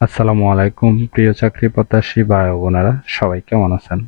আসসালামু আলাইকুম প্রিয় চাকরি প্রত্যাশী ভাই ও বোনেরা, সবাই কেমন আছেন?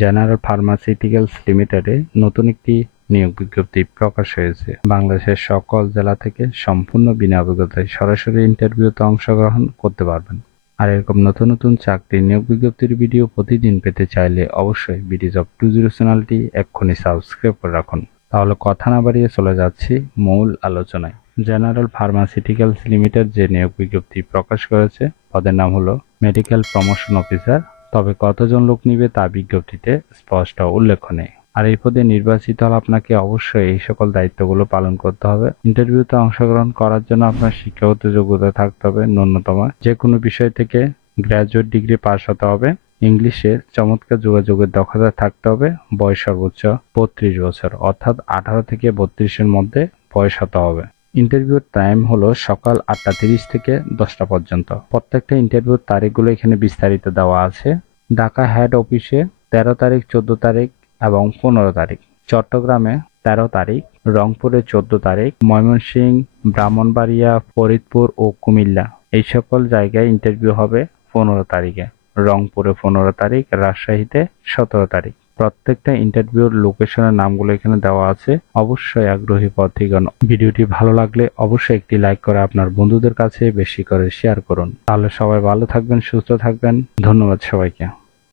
জেনারেল ফার্মাসিউটিক্যালস লিমিটেডে নতুন একটি নিয়োগ বিজ্ঞপ্তি প্রকাশ হয়েছে। বাংলাদেশের সকল জেলা থেকে সম্পূর্ণ বিনা অভিজ্ঞতায় সরাসরি ইন্টারভিউতে অংশগ্রহণ করতে পারবেন। আর এরকম নতুন নতুন চাকরির নিয়োগ বিজ্ঞপ্তির ভিডিও প্রতিদিন পেতে চাইলে অবশ্যই বিডি জব 20 চ্যানেলটি এক্ষুনি সাবস্ক্রাইব করে রাখুন। তাহলে কথা না বাড়িয়ে চলে যাচ্ছি মূল আলোচনায়। জেনারেল ফার্মাসিউটিক্যালস লিমিটেড যে নিয়োগ বিজ্ঞপ্তি প্রকাশ করেছে পদের নাম হলো মেডিকেল প্রমোশন অফিসার। তবে কতজন লোক নিবে তা বিজ্ঞপ্তিতে স্পষ্ট উল্লেখ নেই। আর এই পদে নির্বাচিত হলে আপনাকে অবশ্যই এই সকল দায়িত্বগুলো পালন করতে হবে। ইন্টারভিউতে অংশগ্রহণ করার জন্য আপনার শিক্ষাগত যোগ্যতা থাকতে হবে ন্যূনতম যে কোনো বিষয় থেকে গ্র্যাজুয়েট ডিগ্রি পাস হতে হবে। ইংলিশে চমৎকার যোগাযোগের দক্ষতা থাকতে হবে। বয়স সর্বোচ্চ 32 বছর, অর্থাৎ 18 থেকে 32-এর মধ্যে বয়স হতে হবে। ইন্টারভিউর টাইম হলো সকাল 8:30 থেকে 10টা পর্যন্ত। প্রত্যেকটা ইন্টারভিউর তারিখগুলো এখানে বিস্তারিত দেওয়া আছে। ঢাকা হেড অফিসে 13 তারিখ, 14 তারিখ এবং 15 তারিখ, চট্টগ্রামে 13 তারিখ, রংপুরে 14 তারিখ, ময়মনসিংহ, ব্রাহ্মণবাড়িয়া, ফরিদপুর ও কুমিল্লা এই সকল জায়গায় ইন্টারভিউ হবে 15 তারিখে। রংপুরে 15 তারিখ, রাজশাহীতে 17 তারিখ। প্রত্যেকটা ইন্টারভিউর লোকেশনের নামগুলো এখানে দেওয়া আছে। অবশ্যই আগ্রহী প্রার্থীগণ ভিডিওটি ভালো লাগলে অবশ্যই একটি লাইক করে আপনার বন্ধুদের কাছে বেশি করে শেয়ার করুন। তাহলে সবাই ভালো থাকবেন, সুস্থ থাকবেন। ধন্যবাদ সবাইকে।